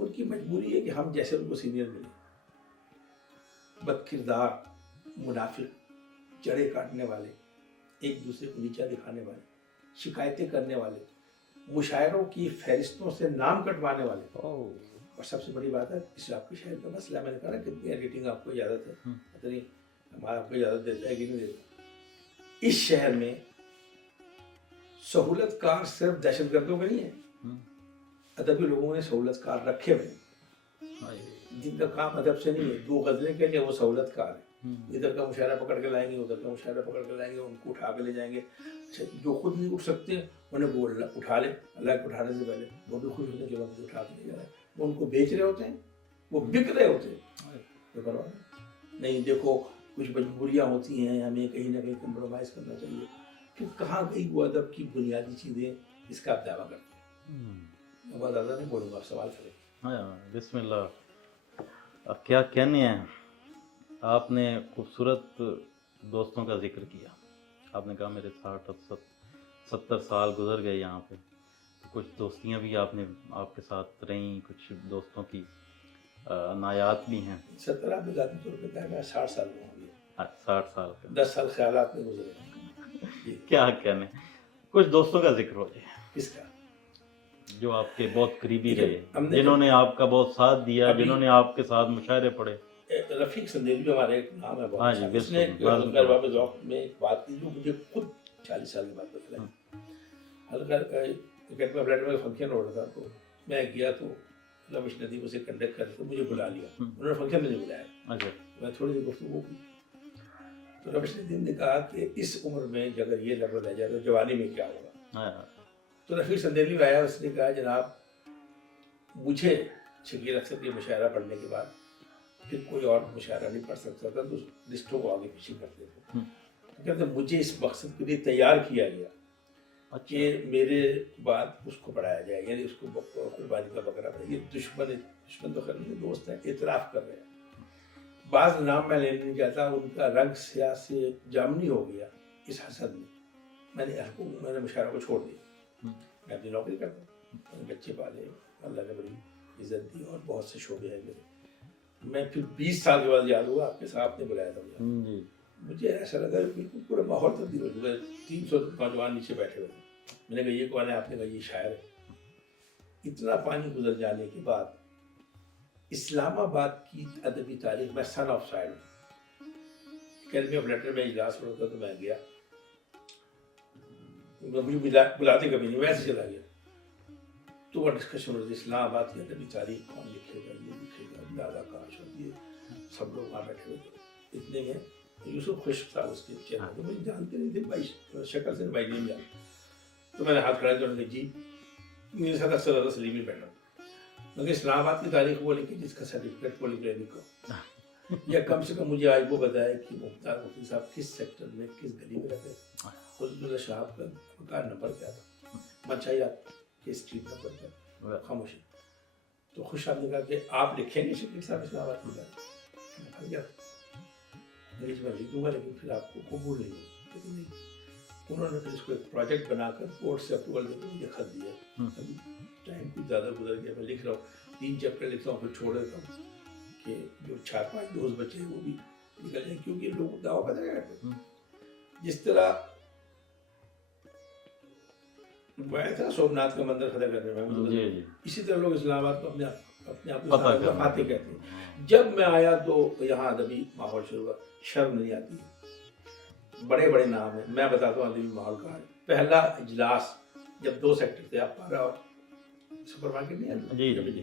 ان کی مجبوری ہے کہ ہم جیسے ان کو سینئر ملے، بد کردار، منافق، جڑے کاٹنے والے، ایک دوسرے کو نیچا دکھانے والے، شکایتیں کرنے والے، مشاعروں کی فہرستوں سے نام کٹوانے والے. اور سب سے بڑی بات ہے اس آپ کے شہر کا مسئلہ، میں نے کہا نا کتنی ایڈیٹنگ آپ کو اجازت ہے، پتہ نہیں ہمارا آپ کو اجازت دیتا ہے کہ نہیں دیتا. اس شہر میں سہولت کار صرف دہشت گردوں میں نہیں ہے، ادبی لوگوں نے سہولت کار رکھے ہوئے جن کا کام ادب سے نہیں ہے. 2 غزلیں کے لیے وہ سہولت کار ہے، ادھر کا مشاعرہ پکڑ کے لائیں گے، ادھر کا مشاعرہ پکڑ کے لائیں گے، ان کو اٹھا کے لے جائیں گے. اچھا جو خود نہیں اٹھ سکتے انہیں وہ اٹھا لے، اللہ کے اٹھانے سے پہلے وہ بھی خوش ہوتے ہیں کہ وقت اٹھا کے لے جا رہے ہیں. وہ ان کو بیچ رہے ہوتے ہیں، وہ بک رہے ہوتے ہیں. تو کرو نہیں، دیکھو کچھ مجبوریاں ہوتی ہیں، ہمیں کہیں نہ کہیں کمپرومائز کرنا چاہیے. پھر کہاں گئی وہ ادب کی بنیادی چیزیں اس کا آپ دعویٰ کرتے ہیں؟ میں بہت زیادہ نہیں بولوں گا، آپ سوال کریں. بسم اللہ. اب کیا کہنے ہیں، آپ نے خوبصورت دوستوں کا ذکر کیا. آپ نے کہا میرے 60-70 سال گزر گئے یہاں پہ. کچھ دوستیاں بھی آپ کے ساتھ رہیں، کچھ دوستوں کی نایات بھی ہیں. 70 آپ نے ذاتی طور پہ کہا، میں 60 سال کا ہوں گیا. 60 سال کا 10 سال خیالات میں گزرے. کیا کہنے، کچھ دوستوں کا ذکر ہو جائے. کس کا؟ جو آپ کے بہت قریبی رہے، ہم نے جنہوں نے آپ کا بہت ساتھ دیا، جنہوں نے آپ کے ساتھ مشاعرے پڑھے. رفیق سندیلی ہمارا ایک نام ہے ہاں بہت جی، اچھا. اس بالکل. نے باب ذوق میں ایک بات کی جو مجھے خود 40 سال کے بعد بتلائی. ہلکا اکیڈمی آف لیٹر میں فنکشن ہو رہا تھا تو میں گیا تو رمیش ندیم اسے کنڈکٹ کر تو مجھے بلا لیا. انہوں نے فنکشن میں نہیں بلایا. اچھا. میں تھوڑی سی گفتگو کی تو رمیش ندیم نے کہا کہ اس عمر میں اگر یہ لفظ رہ جائے تو جوانی میں کیا ہوگا. تو رفیق سندیلی آیا، اس نے کہا جناب مجھے شکیل اکثر کے مشاعرہ پڑھنے کے بعد پھر کوئی اور مشاعرہ نہیں پڑھ سکتا تھا تو لسٹوں کو آگے پیچھے کرتے تھے. کہتے مجھے اس مقصد کے لیے تیار کیا گیا کہ میرے بعد اس کو پڑھایا جائے، یعنی اس کو قربانی کا بکرا پڑے. یہ دشمن تو خیر نہیں، دوست ہیں، اعتراف کر رہے ہیں. بعض نام میں لینے نہیں چاہتا، ان کا رنگ سیاہ سے جامنی ہو گیا اس حسد میں. میں نے مشاعرہ کو چھوڑ دیا. میں اپنی نوکری کرتا ہوں، میں نے بچے پالے، اللہ نے بڑی عزت دی اور بہت سے شعبے ہیں میرے. میں پھر 20 سال کے بعد یاد ہوا آپ کے ساتھ نے بلایا تھا مجھے ایسا لگا بالکل پورا ماحول تبدیل ہو چکا ہے. 300 نوجوان نیچے بیٹھے ہوئے. میں نے کہا یہ کون ہے؟ آپ نے کہا یہ شاعر ہے. اتنا پانی گزر جانے کے بعد اسلام آباد کی ادبی تاریخ میں سن آف شاعر ہوں. اکیڈمی آف لیٹر میں اجلاس ہو رہا تھا تو میں گیا، مجھے بلاتے کبھی نہیں، ویسے چلا گیا. تو وہ ڈسکشن ہوتی اسلام آباد کی ادبی تاریخ کون لکھے گا، یہ لکھے گا، دادا کاش، اور یہ سب لوگ وہاں بیٹھے ہوئے تھے. اتنے میں یوسف خشک تھا اس کے چہرے تو مجھے جانتے نہیں تھے، بھائی شکل سے بھائی نہیں جانتے. تو میں نے ہاتھ کھڑا کیا، انہوں نے جی میرے ساتھ اکثر زیادہ سلیمی بیٹھا. میں کہ اسلام آباد کی تاریخ وہ لکھی جس کا سرٹیفکیٹ پولی کلینک کا، یا کم سے کم مجھے آج وہ بتایا کہ مختار مفتی صاحب کس سیکٹر میں کس گلی میں رہتے، حضرت اللہ صاحب کا مکان نمبر کیا تھا، منشایات کے اسٹریٹ نمبر کیا. خاموشی. تو خوش صاحب نے کہا کہ آپ لکھیں گے شکیل صاحب اسلام آباد کی تاریخ. میں پھنس گیا. میں لکھ دوں گا لیکن پھر آپ کو قبول نہیں ہوگا. لیکن نہیں، انہوں نے پھر اس کو ایک پروجیکٹ بنا کر کورٹ سے اپروول دے کے مجھے خط دیا. ابھی ٹائم کچھ زیادہ گزر گیا، میں لکھ رہا ہوں، 3 چیپٹر لکھتا ہوں پھر چھوڑ دیتا ہوں کہ جو 4-5 دوست بچے ہیں وہ بھی نکل جائیں، کیونکہ لوگ دعویٰ کا جگہ جس طرح میں تھا سومناتھ کا مندر فتح کرنے میں، اسی طرح لوگ اسلام آباد کو اپنے آپ کو فاتح کہتے ہیں. جب میں آیا تو یہاں ادبی ماحول شروع ہوا. شرم نہیں آتی، بڑے بڑے نام ہیں. میں بتاتا ہوں ادبی ماحول کا. پہلا اجلاس جب 2 سیکٹر تھے، آپ پارا اور سپر مارکیٹ نہیں ہے،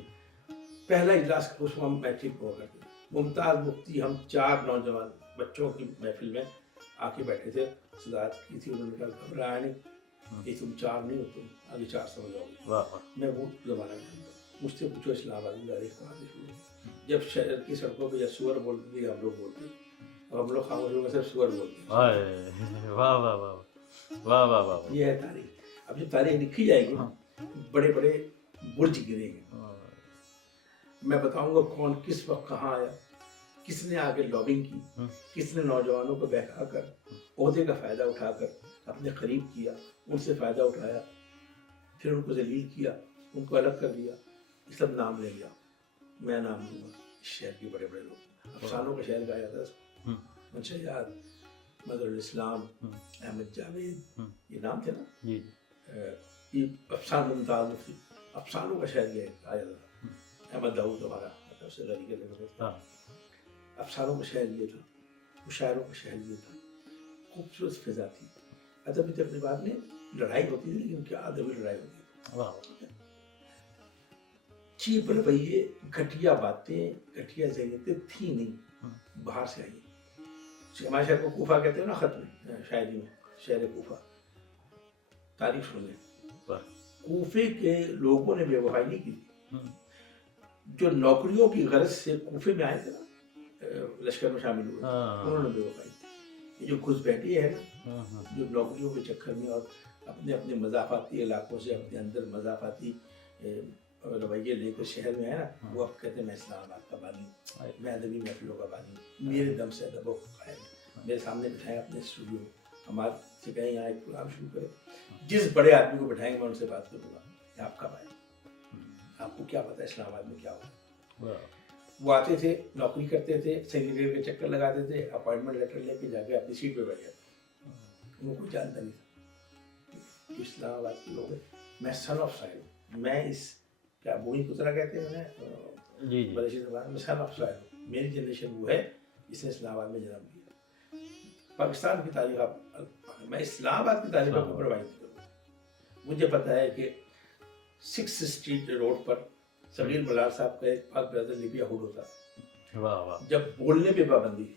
پہلا اجلاس اس وقت میٹرک ہوا کرتے تھے. ممتاز مفتی ہم 4 نوجوان بچوں کی محفل میں آ کے بیٹھے تھے، صدارت کی تھی. انہوں نے کہا گھبرایا نہیں کہ تم 4 نہیں ہو، تم آگے 4 سمجھ آؤ گے. میں وہ زمانہ جانتا ہوں. مجھ سے پوچھو اسلام آباد کی تاریخ کہاں سے شروع ہوئی. جب شہر کی سڑکوں پہ یا سور بولتے تھے ہم لوگ بولتے ہیں، اور ہم لوگ خاموش ہو گئے صرف سور بولتے ہیں. واہ واہ واہ واہ واہ واہ. یہ ہے تاریخ. اب جب تاریخ لکھی جائے گی بڑے بڑے برج گریں گے. میں بتاؤں گا کون کس وقت کہاں آیا، کس نے آگے لابنگ کی، کس نے نوجوانوں کو بہکا کر عہدے کا فائدہ اٹھا کر اپنے قریب کیا، ان سے فائدہ اٹھایا، پھر ان کو ذلیل کیا، ان کو الگ کر دیا. یہ سب نام لے گیا. میں نام دوں گا اس شہر کے بڑے بڑے لوگ، افسانوں کا شہر کہا جاتا ہے اس کو، منشیات، مظہر الاسلام، احمد جاوید، یہ نام تھے نا، جی یہ افسانہ ممتاز مفتی، افسانوں کا شہر یہ کہا جاتا تھا، احمد داؤد ہمارا مطلب سے غری کے لگے، افسانوں کا شہر یہ تھا، مشاعروں کا شہر یہ تھا، خوبصورت فضا تھی، ادبی تقریبات میں لڑائی ہوتی تھی لیکن کیا ادبی لڑائی ہوتی تھی، چیپ رویے، گھٹیا باتیں، گھٹیا ذہنیتیں تھیں نہیں، باہر سے آئی۔ ہمارے شہر کو کوفہ کہتے ہیں نا خط میں، شاعری میں، شہر کوفہ، تاریخ سن لیں، کوفے کے لوگوں نے بے وفائی نہیں کی تھی، جو نوکریوں کی غرض سے کوفے میں آئے تھے نا، لشکر میں شامل ہوئے تھے، انہوں نے بے وفائی کی۔ یہ جو گھس بیٹھی ہے نا، جو نوکریوں کے چکر میں اور اپنے اپنے مضافاتی علاقوں سے اپنے اندر مضافاتی رویے لے کر شہر میں ہے نا، وہ اب کہتے ہیں میں اسلام آباد کا بانی ہوں، میں ادبی محفلوں کا بانی ہوں، میرے دم سے ادب و قائم ہے، میرے سامنے بٹھائیں اپنے اسٹوڈیو، ہمارے سے کہیں یہاں ایک پروگرام شروع کرے، جس بڑے آدمی کو بٹھائیں گے میں ان سے بات کروں گا کہ آپ کب آئے، آپ کو کیا پتا اسلام آباد میں کیا ہوا۔ وہ آتے تھے، نوکری کرتے تھے، سیکریٹری کے چکر لگاتے تھے، اپوائنٹمنٹ لیٹر لے کے جا کے اپنی سیٹ پہ بیٹھ جاتے، ان کو کوئی جانتا نہیں تھا اسلام آباد کے لوگ ہیں۔ میں سن آف سائل ہوں، میں اس کیا بوئی پترا کہتے ہیں انہیں بلشی زبان میں، سن آف سائل ہوں، میری جنریشن وہ ہے جس نے اسلام آباد میں جنم لیا۔ پاکستان کی تاریخ آپ، میں اسلام آباد کی تاریخ آپ کو پرووائڈ کروں، مجھے پتا ہے کہ 6 اسٹریٹ روڈ پر صغیر بلال صاحب کا ایک پاک بردر لیبیا ہوڈ ہوتا ہے، جب بولنے پہ پابندی ہے،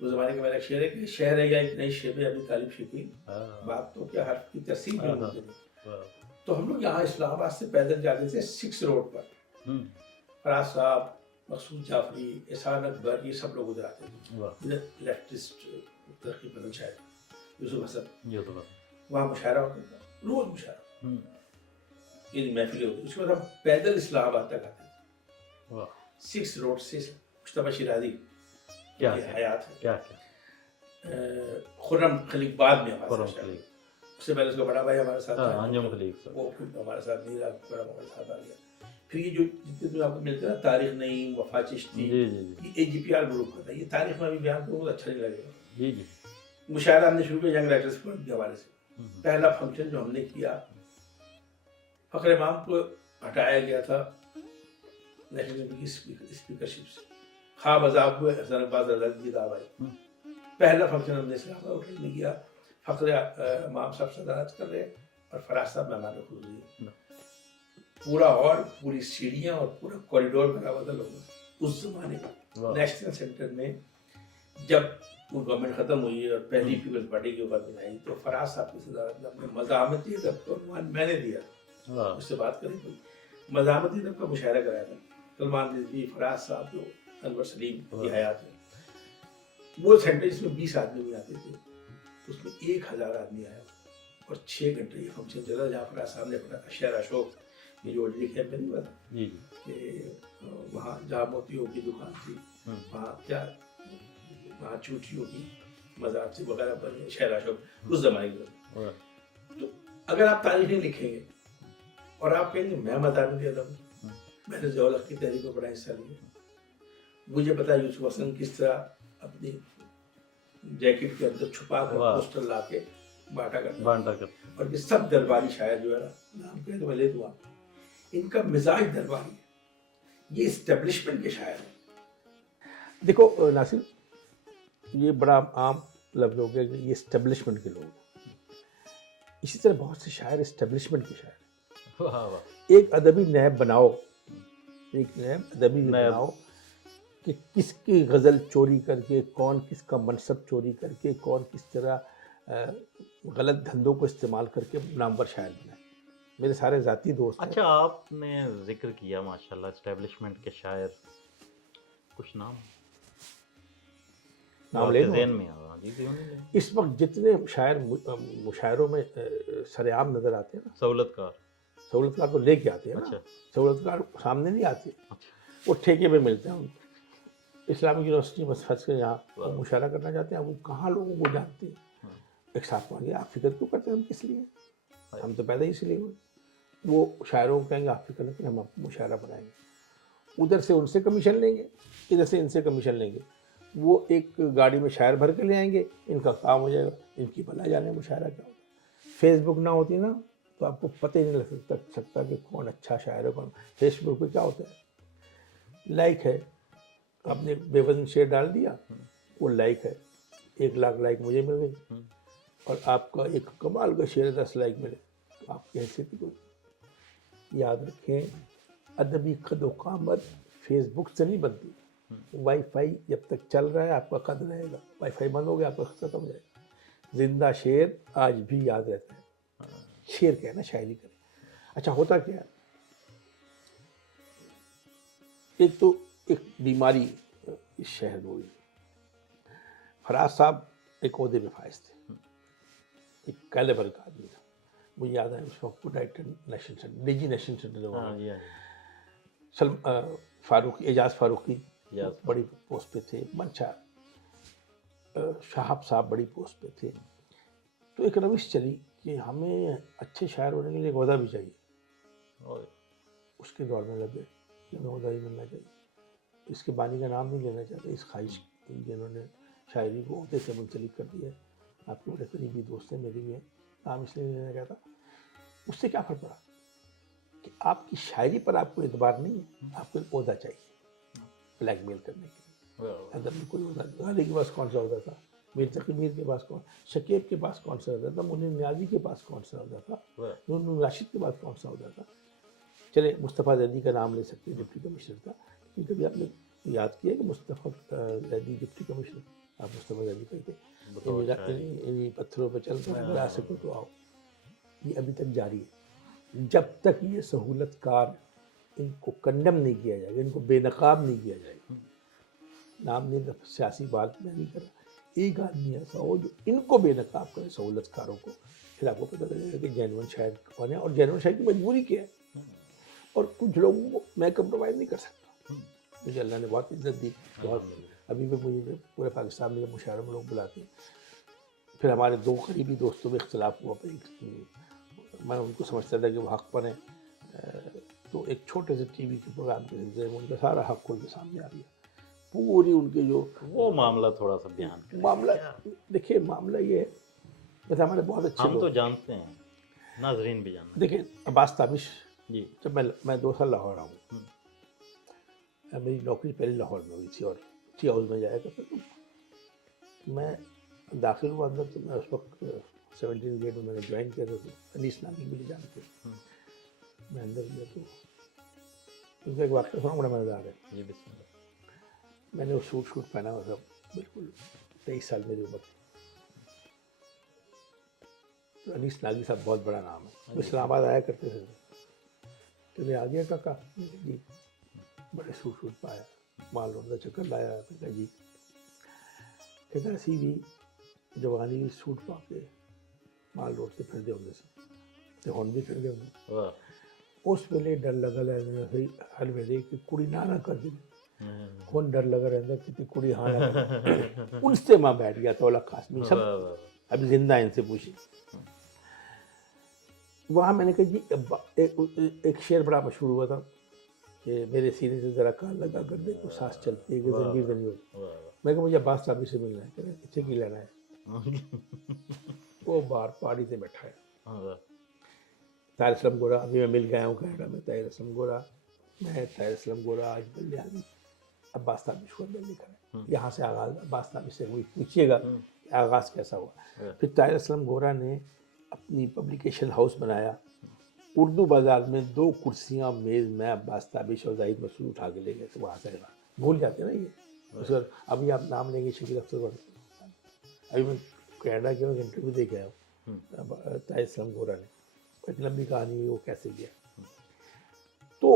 اس زمانے کے میرا شعر ہے کہ شہر ہے یا ایک نئی شیب ابھی طالب شکوی، بات تو کیا حرف کی ترسیب بھی ہوتے تھے۔ تو ہم لوگ یہاں اسلام آباد سے پیدل جاتے تھے 6 روڈ پر، فراز صاحب، مقصود جعفری، احسان اکبر، یہ سب لوگ ادھر آتے تھے، لیفٹسٹ ترقی پسند شاعر یوسف حسن، وہاں مشاعرہ ہوتا تھا، روز مشاعرہ، یہ محفلیں ہوتی، اس کے بعد ہم پیدل اسلام آباد تک آتے تھے، 6 روڈ سے مصطفیٰ شیرازی کی حیات ہے، خرم خلیق بعد میں ہمارے ساتھ شامل، اس سے پہلے اس کا بڑا بھائی ہمارے ساتھ تھا، وہ پھر ہمارے ساتھ نہیں رہا، بڑا ہمارے ساتھ آ گیا۔ پھر یہ جو جتنے بھی آپ کو ملتے ہیں نا، تاریخ نعیم، وفا چشتی، یہ AGPR گروپ کا تھا، یہ تاریخ میں بھی بیان کروں تو اچھا نہیں لگے گا۔ مشاعرہ ہم نے شروع کیا ینگ رائٹرز فورم کے حوالے سے، پہلا فنکشن جو ہم نے کیا، فخر امام کو ہٹایا گیا تھا نیشنل اسپیکرشپ سے، خواب عذاب ہوئے، حسن عباس آزاد کی کتاب آئی، پہلا فنکشن ہم نے اسلام آباد ہوٹل میں کیا، فخر امام صاحب صدارت کر رہے اور فراز صاحب مہمان خصوصی، پورا ہال، پوری سیڑھیاں اور پورا کوریڈور بنا ہوا تھا لوگوں، اس زمانے میں نیشنل سینٹر میں جب وہ گورنمنٹ ختم ہوئی اور پہلی پیپلز پارٹی کی گورنمنٹ آئی تو فراز صاحب کی صدارت میں اپنے مزاحمتی ادب کا عنوان میں نے دیا تھا، اس سے بات کریں کوئی مزاحمتی ادب کا مشاعرہ کرایا تھا، سلمان رضوی، فراز صاحب، جو انور سلیم کی حیات ہے، وہ سینٹر جس میں 20 آدمی بھی آتے تھے، اس میں 1000 آدمی آیا اور 6 گھنٹے یہ فنکشن چلا، جہاں فراز صاحب نے پڑھا تھا شہر اشوک، یہ جو اولڈی کیمپ میں نہیں ہوا تھا کہ وہاں جہاں موتیوں کی دکان تھی، وہاں کیا، وہاں چوٹیوں کی مزار سے وغیرہ پر شہر اشوک اس زمانے کے۔ تو اگر آپ تاریخ نہیں لکھیں گے اور آپ کہیں گے میں مزاحمتی ادب ہوں، میں نے ضیاء الحق کی تحریک میں بڑا حصہ لیا، مجھے پتا ہے یوسف حسن کس طرح اپنی جیکٹ کے اندر چھپا کر پوسٹر لا کے بانٹا کرتا، اور یہ سب درباری شاعر جو ہے نا، نام کہہ تو میں لے دوں آپ، ان کا مزاج درباری ہے، یہ اسٹیبلشمنٹ کے شاعر ہیں۔ دیکھو ناصر، یہ بڑا عام لفظ ہو گیا کہ یہ اسٹیبلشمنٹ کے لوگ ہیں، اسی طرح بہت سے شاعر اسٹیبلشمنٹ کے شاعر ہیں۔ ایک ادبی نیب بناؤ، ایک نیب ادبی بناؤ کہ کس کی غزل چوری کر کے، کون کس کا منصب چوری کر کے، کون کس طرح غلط دھندوں کو استعمال کر کے نامور شاعر بنائے۔ میرے سارے ذاتی دوست ہیں۔ اچھا، آپ نے ذکر کیا ماشاءاللہ اسٹیبلشمنٹ کے شاعر، کچھ نام لے ذہن میں اس وقت جتنے شاعر مشاعروں میں سرعام نظر آتے ہیں نا، سہولت کار تو لے کے آتے ہیں نا، سہولت کار سامنے نہیں آتے، وہ ٹھیکے پہ ملتے ہیں ان کو۔ اسلامک یونیورسٹی میں پھنس کے یہاں مشاعرہ کرنا چاہتے ہیں، وہ کہاں لوگوں کو جانتے ہیں، ایک ساتھ مانگے آپ فکر کیوں کرتے ہیں، ہم کس لیے، ہم تو پیدا ہی اس لیے ہوئے۔ وہ شاعروں کو کہیں گے آپ فکر نہ کریں، ہم آپ کو مشاعرہ بنائیں گے، ادھر سے ان سے کمیشن لیں گے، ادھر سے ان سے کمیشن لیں گے. وہ ایک گاڑی میں شاعر بھر کے لے آئیں گے، ان کا کام ہو جائے گا. ان کی بھلا جانے مشاعرہ کیا ہوتا ہے. فیس بک نہ ہوتی نا تو آپ کو پتہ ہی نہیں لگ سکتا کہ کون اچھا شاعر ہے کون. فیس بک پہ کیا ہوتا ہے، لائک ہے. آپ نے بے وزن شعر ڈال دیا، وہ لائک ہے، 1,00,000 لائک مجھے مل گئی. اور آپ کا ایک کمال کا شعر 10 لائک ملے تو آپ کی حیثیت کوئی. یاد رکھیں، ادبی قد و قامت فیس بک سے نہیں بنتی. وائی فائی جب تک چل رہا ہے آپ کا قد رہے گا، وائی فائی بند ہو گیا آپ کا ختم ہو جائے گا. زندہ شعر آج بھی یاد رہتا ہے. شعر کیا ہے نا، شاعری کرے. اچھا ہوتا کیا ہے، ایک تو ایک بیماری اس شہر میں ہوئی. فراز صاحب ایک عہدے پہ فائز تھے، ایک کیلیبر کا آدمی تھا. مجھے یاد ہے اس وقت director national centre, D G national centre. Farooqi, Ejaz Farooqi بڑی پوسٹ پہ تھے. منشا شہاب صاحب بڑی پوسٹ پہ تھے. تو ایک روش چلی کہ ہمیں اچھے شاعر ہونے کے لیے ایک عہدہ بھی چاہیے. اس کے دور میں لگے کہ ہمیں عہدہ ہی ملنا چاہیے. اس کے بانی کا نام نہیں لینا چاہتے، اس خواہش جنہوں نے شاعری کو عہدے سے منسلک کر دیا ہے. آپ کے بڑے قریبی دوست ہیں، میری بھی ہیں. نام اس لیے نہیں لینا چاہتا. اس سے کیا فرق پڑا کہ آپ کی شاعری پر آپ کو اعتبار نہیں ہے، آپ کو ایک عہدہ چاہیے بلیک میل کرنے کے لیے. ادب میں کوئی عہدہ نہیں. غالب کے پاس کون سا عہدہ تھا، میر تقی میر کے پاس کون، شکیب کے پاس کون سا عہدہ تھا، منیر نیازی کے پاس کون سا عہدہ تھا، نور راشد کے پاس کون سا عہدہ تھا. چلے مصطفیٰ زیدی کا نام لے سکتے ہیں، ڈپٹی کمشنر تھا. لیکن کبھی آپ نے یاد کیا کہ مصطفیٰ زیدی ڈپٹی کمشنر، آپ مصطفیٰ زیدی کہتے انہیں پتھروں پہ چل کر بلا سکو تو آؤ. یہ ابھی تک جاری ہے. جب تک یہ سہولت کار ان کو کنڈم نہیں کیا جائے گا، ان کو بے نقاب نہیں کیا جائے گا. نام نہیں، سیاسی بات میں نہیں کر رہا. ایک آدمی ایسا ہو جو ان کو بے نقاب کرے، سہولت کاروں کو، پھر آپ کو پتہ لگے گا کہ جینون شاعر کون ہے اور جینون شاعر کی مجبوری کیا ہے. اور کچھ لوگوں کو میں کمپرومائز نہیں کر سکتا. مجھے اللہ نے بہت عزت دی، بہت. ابھی بھی مجھے پورے پاکستان میں مشاعروں میں لوگ بلاتے ہیں. پھر ہمارے دو قریبی دوستوں میں اختلاف ہوا. میں ان کو سمجھتا تھا کہ وہ حق پر ہیں، تو ایک چھوٹے سے ٹی وی کے پروگرام کے سلسلے میں ان کا سارا حق کھول کے سامنے آ گیا. پوری ان کے جو وہ معاملہ تھوڑا سا بیان کریں. معاملہ دیکھیے، معاملہ یہ ہے، ویسے ہمارے بہت اچھے ہم تو جانتے ہیں، ناظرین بھی جانتے ہیں. دیکھیں عباس تابش، جی جب میں 2 سال لاہور رہا ہوں، میری نوکری پہلے لاہور میں ہوئی تھی اور ٹی ہاؤس میں جایا کرتا. تو میں داخل ہوا اندر، تو میں اس وقت 17 گیٹ میں نے جوائن کیا تھا. انیس نامی مجھے جانتے. میں اندر گیا تو ان کا ایک واقعہ سنا، بڑا مزیدار ہے. جی بسم اللہ. میں نے وہ سوٹ پہنا ہوا تھا، بالکل 23 سال میری عمر تھی. تو انیس ناگی صاحب بہت بڑا نام ہے، وہ اسلام آباد آیا کرتے تھے. تو میں آ گیا کاکا جی، بڑے سوٹ پایا، مال روڈ کا چکر لایا. میں کہا جی، کہتا ایسی بھی جوانی سوٹ پا کے مال روڈ سے پھر دے ہوں گے تے ہون بھی پھر دے ہوں گے. اس ویلے ڈر لگا رہتا ہر ویلے کہ کڑی نہ کر دے. ہن ڈر لگا رہتا کہ کڑی ہاں نہ کر. ان سے ماں بیٹھ گیا تولا قاسمی سب ابھی زندہ ہیں، ان سے پوچھیں. وہاں میں نے کہا جی ایک شعر بڑا مشہور ہوا تھا کہ میرے سینے سے ذرا کان لگا کر دے تو سانس چلتی ہے کہ زنجیر تو نہیں ہوتی. میں کہا مجھے عباس صاحب سے ملنا ہے. کہ اتنے کی لینا ہے. وہ باہر پہاڑی سے بیٹھا ہے. طاہر اسلم گورا، ابھی میں مل گیا ہوں کینیڈا میں. طاہر اسلم گورا، میں طاہر اسلم گورا، آج بلے آدمی، عباس تابش کو اندر لکھا ہے. یہاں سے آغاز عباس تابش سے ہوئی. پوچھیے گا کہ آغاز کیسا ہوا. پھر طاہر اسلم گورا نے اپنی پبلیکیشن ہاؤس بنایا. اردو بازار میں 2 کرسیاں میز میں عباس تابش اور زاہد مسعود اٹھا کے لے گئے تھے. وہاں سے بھول جاتے ہیں نا یہ. اس ابھی آپ نام لیں گے شکیل اختر. ابھی میں کینیڈا کے ایک انٹرویو دے کے آیا ہوں طاہر اسلم گورا نے. ایک لمبی کہانی ہے وہ کیسے گیا. تو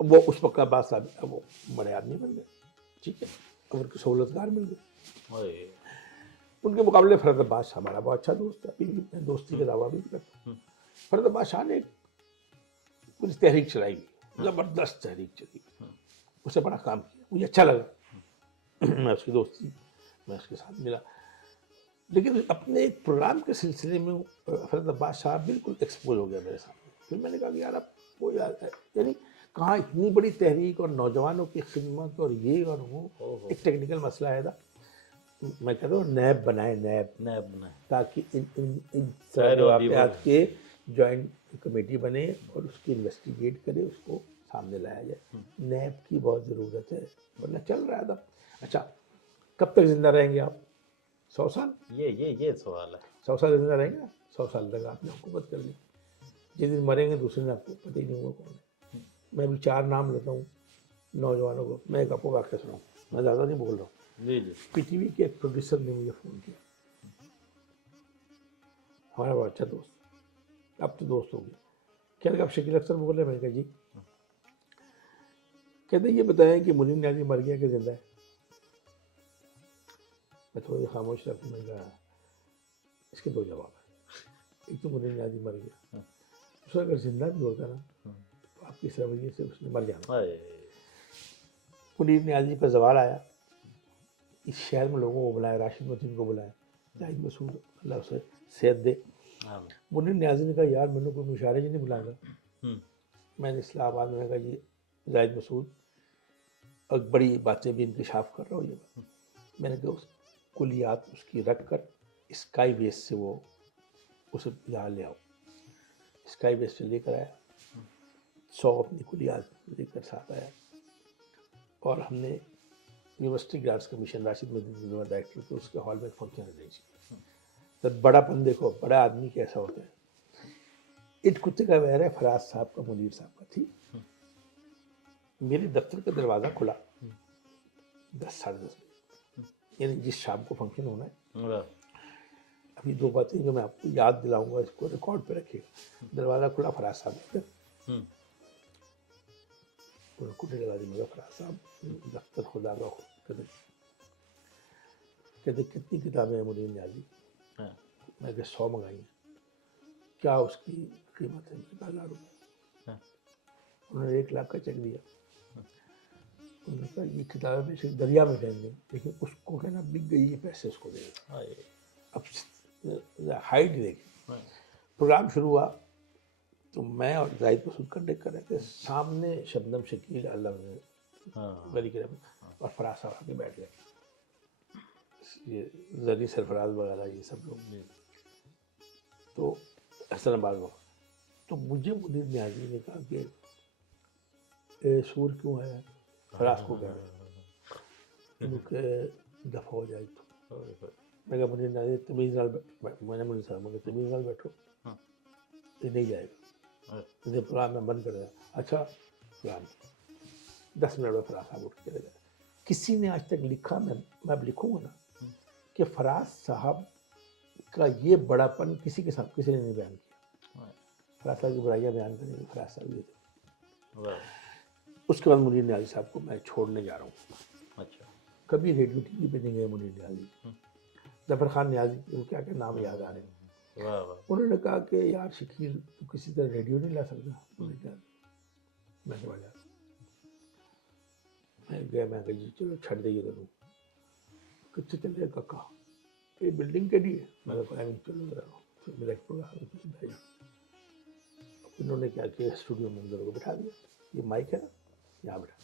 وہ اس وقت عباس صاحب وہ بڑے آدمی بن گئے، ٹھیک ہے، اور سہولت کار مل گئے. ان کے مقابلے فرد عباس ہمارا بہت اچھا دوست ہے، ابھی بھی میں دوستی کے دعویٰ بھی کرتا ہوں. فرد عباس شاہ نے پوری تحریک چلائی، زبردست تحریک چلی. اسے بڑا کام کیا، مجھے اچھا لگا. میں اس کی دوستی، میں اس کے ساتھ ملا. لیکن اپنے ایک پروگرام کے سلسلے میں فرد عباس شاہ بالکل ایکسپوز ہو گیا میرے سامنے. پھر میں نے کہا کہ یار اب وہ یاد ہے، یعنی کہاں اتنی بڑی تحریک اور نوجوانوں کی خدمت اور یہ اور وہ. ایک ٹیکنیکل مسئلہ ہے تھا, میں کہتا ہوں نیب بنائے, نیب تاکہ ان سارے واقعات کے جوائنٹ کمیٹی بنے اور اس کی انویسٹیگیٹ کرے, اس کو سامنے لایا جائے. نیب کی بہت ضرورت ہے, ورنہ چل رہا تھا. اچھا کب تک زندہ رہیں گے آپ؟ 100 سال؟ یہ سوال ہے. 100 سال زندہ رہیں گے؟ 100 سال تک آپ نے حکومت کر لی, جس دن مریں گے دوسرے دن آپ کو پتہ ہی نہیں ہوگا کون ہے. میں بھی 4 نام لیتا ہوں نوجوانوں کو. میں ایک آپ کو واقعہ سناؤں, میں زیادہ نہیں بول رہا ہوں. پی ٹی وی کے ایک پروڈیوسر نے مجھے فون کیا, ہمارا بہت اچھا دوست, اب تو دوست ہو گیا. کہنے لگا آپ شکیل اختر بول رہے ہیں؟ میں نے کہا جی. کہتے یہ بتائیں کہ منیر نیازی مر گیا کہ زندہ ہے؟ میں تھوڑی خاموش رکھوں. میں نے کہا اس کے 2 جواب ہیں. ایک تو منیر نیازی مر گیا, دوسرا اگر زندہ بھی ہوتا نا تو آپ کس رویے سے اس نے مر جانا. منیر نیازی پر زوال آیا, اس شہر میں لوگوں کو بلایا, راشد متین کو بلایا, زاہد مسعود اللہ اسے صحت دے. منیر نیازی نے کہا یار میں نے کوئی مشاعرے نہیں بلایا گا. میں نے اسلام آباد میں کہا جی زاہد مسعود اور بڑی باتیں بھی انکشاف کر رہا ہوں. یہ میں نے کہا اس کلیات اس کی رکھ کر اسکائی بیس سے وہ اسے یہاں لے آؤ. اسکائی بیس سے لے کر آیا, 100 اپنی کلیات لے کر ساتھ آیا, اور ہم نے یونیورسٹی گرانٹس کمیشن راشد مدین ڈائریکٹر کے اس کے ہال میں ایک فنکشن ارینج کیا. تب بڑا پن دیکھو, بڑا آدمی کیسا ہوتا ہے. اٹ کتے کا ویر ہے فراز صاحب کا, منیر صاحب کا تھی. میرے دفتر کا دروازہ کھلا 10 ساڑھے 10 بجے, یعنی جس شام کو فنکشن ہونا ہے. ابھی 2 باتیں جو میں آپ کو یاد دلاؤں گا, اس کو ریکارڈ پہ رکھیے. دروازہ کھلا, فراز صاحب کٹے لگا دی. مگر فراز صاحب دفتر خدا کا کہتے کتنی کتابیں ہیں منیر نیازی؟ میں کہ 100 منگائی ہیں. کیا اس کی قیمت ہے؟ 1,000 روپے. انہوں نے 1 لاکھ کا چیک دیا. انہوں نے کہا یہ کتابیں بھی صرف دریا میں پھینک دیں, لیکن اس کو کہنا بک گئی, یہ پیسے اس کو دے دیں. اب ہائٹ دیکھیں. پروگرام شروع ہوا تو میں اور زاہد مسعود کنڈکٹ کر رہے تھے. سامنے شبنم شکیل اللہ ولی کرم اور فراز صاحب آگے بیٹھ گئے, یہ زری سرفراز وغیرہ یہ سب لوگ. تو حسن آباد وقت تو مجھے منیر نیازی نے کہا کہ سور کیوں ہے؟ فراز کو کہہ رہے کیونکہ دفع ہو جائے تو. میں کہا منیر نیازی تمیز نال بیٹھو. میں نے منیر صاحب میں تمیز نال بیٹھو, یہ نہیں جائے گا. مجھے پروگرام میں بند کر دیا. اچھا پروگرام 10 منٹ میں فراز صاحب اٹھ کے چلے گئے. کسی نے آج تک لکھا, میں اب لکھوں گا نا, کہ فراز صاحب کا یہ بڑا پن کسی کے ساتھ کسی نے نہیں بیان کیا. فراز صاحب کی برائیاں بیان کریں گے, فراز صاحب یہ تھے. اس کے بعد منیر نیازی صاحب کو میں چھوڑنے جا رہا ہوں. کبھی ریڈیو ٹی وی پہ نہیں گئے منیر نیازی. ظفر خان نیازی, وہ کیا کہ نام یاد آ رہے ہیں. انہوں نے کہا کہ یار شکیل تو کسی طرح ریڈیو نہیں لا سکتا. میں نے بولا میں گیا, میں کہا جی چلو چھڑ دئیے کروں. کچھ چلے کہا یہ بلڈنگ کے لیے. میں نے کہا چلو ذرا میرا ایک پروگرام. انہوں نے کیا کہ اسٹوڈیو میں اندر کو بٹھا دیا. یہ مائک ہے نا, یہاں بیٹھا,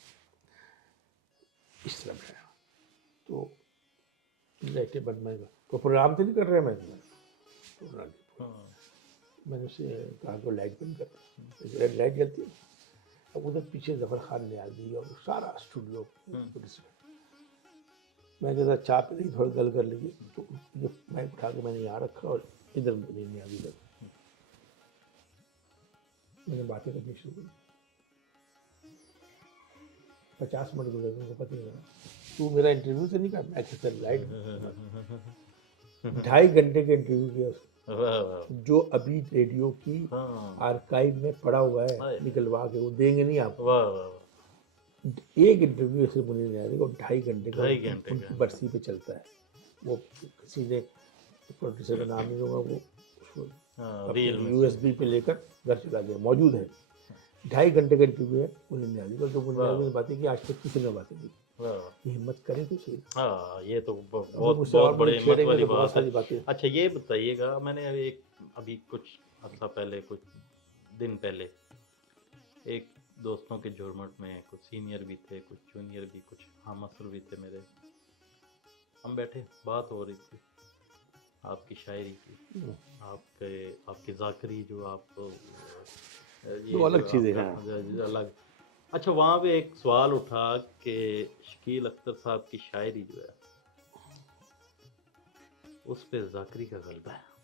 اس طرح بیٹھایا. تو لائٹیں بند, میں تو پروگرام تو نہیں کر رہے. میں نے اسے کہا کہ لائٹ بند کر. لائٹ جلتی ہے. اب ادھر پیچھے ظفر خان نیازی اور سارا اسٹوڈیو. میں کہتا چاہ پہ نہیں, تھوڑا گل کر لیجیے. تو مائک اٹھا کے میں نے یہاں رکھا اور ادھر منیر نیازی کر. میں نے باتیں کرنی شروع کی. 50 منٹ گزر گئے, پتہ نہیں لگا. تو میرا انٹرویو تو نہیں کر, میں کہ لائٹ 2.5 گھنٹے کے انٹرویو کیا اس کو, جو ابھی ریڈیو کی آرکائیو میں پڑا ہوا ہے, نکلوا کے وہ دیں گے نہیں آپ. ایک انٹرویو ایسے منیر نیازی کو 2.5 گھنٹے کا ان کی برسی پہ چلتا ہے. وہ کسی نے پروڈیوسر کا نام نہیں ہوگا, وہ USB پہ لے کر گھر چلا گیا, موجود ہے. 2.5 گھنٹے کا انٹرویو ہے منیر نیازی کا. جو منیر نیازی نے باتیں کی آج تک کسی نے باتیں کی. یہ ہمت کریں تو صحیح. یہ تو بہت بڑے ہمت والی بات ہے. اچھا یہ بتائیے گا, میں نے ابھی کچھ عرصہ پہلے, کچھ دن پہلے ایک دوستوں کے جھرمٹ میں کچھ سینئر بھی تھے، کچھ جونیئر بھی، کچھ ہم عصر بھی تھے میرے. ہم بیٹھے، بات ہو رہی تھی آپ کی شاعری کی، آپ کے ذاکری جو آپ دو الگ چیزیں ہیں. الگ. اچھا وہاں پہ ایک سوال اٹھا کہ شکیل اختر صاحب کی شاعری جو ہے اس پہ ذاکری کا غلبہ ہے.